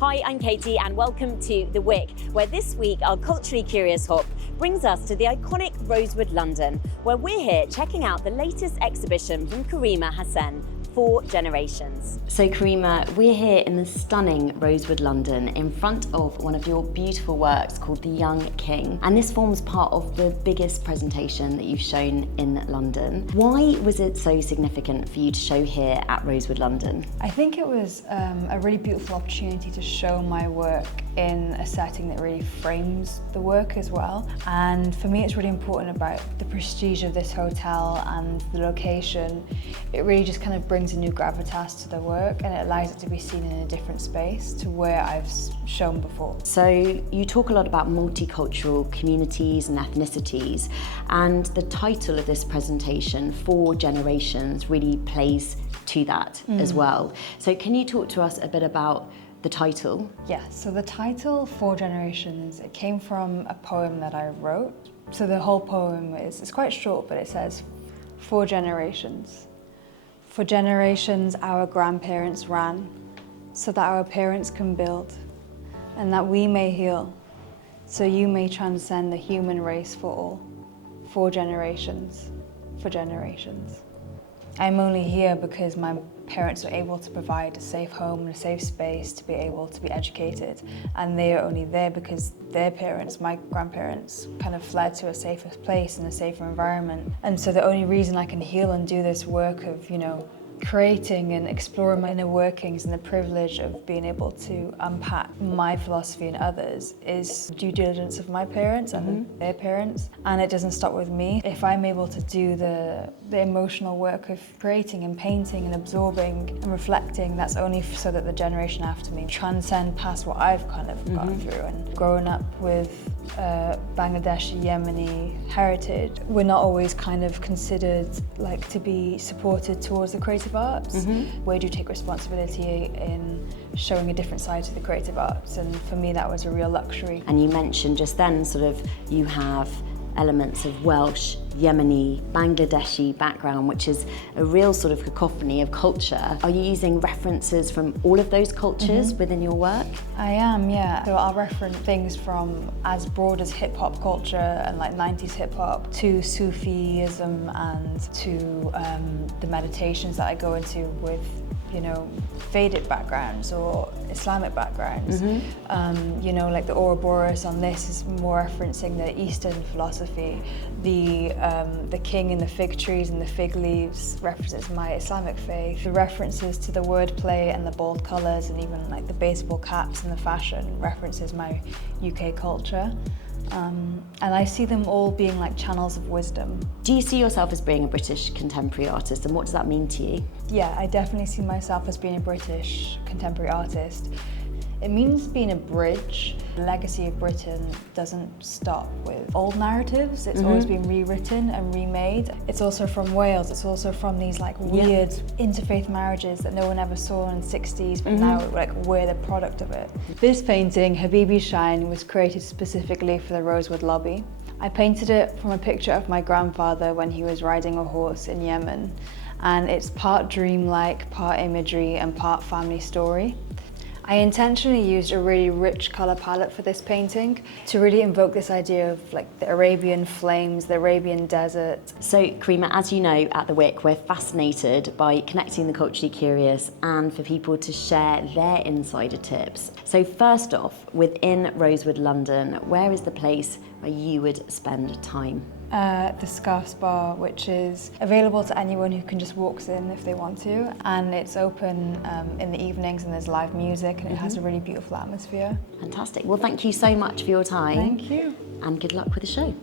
Hi, I'm Katie and welcome to The Wick, where this week our culturally curious hop brings us to the iconic Rosewood London, where we're here checking out the latest exhibition from Karimah Hassan, 4 Generations. So Karimah, we're here in the stunning Rosewood London in front of one of your beautiful works called The Young King. And this forms part of the biggest presentation that you've shown in London. Why was it so significant for you to show here at Rosewood London? I think it was a really beautiful opportunity to show my work in a setting that really frames the work as well. And for me, it's really important about the prestige of this hotel and the location. It really just kind of brings a new gravitas to the work and it allows it to be seen in a different space to where I've shown before. So you talk a lot about multicultural communities and ethnicities, and the title of this presentation, 4 Generations, really plays to that as well. So can you talk to us a bit about the title? Yeah, so the title, 4 Generations, it came from a poem that I wrote. So the whole poem it's quite short, but it says, 4 generations. For generations our grandparents ran, so that our parents can build, and that we may heal, so you may transcend the human race for all. 4 generations, for generations. I'm only here because my parents were able to provide a safe home and a safe space to be able to be educated. And they are only there because their parents, my grandparents, kind of fled to a safer place and a safer environment. And so the only reason I can heal and do this work of, creating and exploring my inner workings and the privilege of being able to unpack my philosophy and others is due diligence of my parents and their parents. And it doesn't stop with me. If I'm able to do the emotional work of creating and painting and absorbing and reflecting, that's only so that the generation after me transcend past what I've kind of gone through. And growing up with Bangladeshi, Yemeni heritage, we're not always kind of considered like to be supported towards the creative arts. Where do you take responsibility in showing a different side to the creative arts? And for me that was a real luxury. And you mentioned just then sort of you have elements of Welsh, Yemeni, Bangladeshi background, which is a real sort of cacophony of culture. Are you using references from all of those cultures within your work? I am, yeah. So I'll reference things from as broad as hip hop culture and like 90s hip hop to Sufism and to the meditations that I go into with Vedic backgrounds or Islamic backgrounds. Like the Ouroboros on this is more referencing the Eastern philosophy. The king and the fig trees and the fig leaves references my Islamic faith. The references to the wordplay and the bold colours and even like the baseball caps and the fashion references my UK culture. And I see them all being like channels of wisdom. Do you see yourself as being a British contemporary artist, and what does that mean to you? Yeah, I definitely see myself as being a British contemporary artist. It means being a bridge. The legacy of Britain doesn't stop with old narratives. It's always been rewritten and remade. It's also from Wales. It's also from these like weird interfaith marriages that no one ever saw in the 60s, but now we're the product of it. This painting, Habibi Shine, was created specifically for the Rosewood lobby. I painted it from a picture of my grandfather when he was riding a horse in Yemen. And it's part dreamlike, part imagery, and part family story. I intentionally used a really rich colour palette for this painting to really invoke this idea of like the Arabian flames, the Arabian desert. So Karimah, as you know, at The Wick, we're fascinated by connecting the culturally curious and for people to share their insider tips. So first off, within Rosewood London, where is the place where you would spend time? The Scarfs Bar, which is available to anyone who can just walks in if they want to, and it's open in the evenings and there's live music and it has a really beautiful atmosphere. Fantastic. Well, thank you so much for your time. Thank you. And good luck with the show.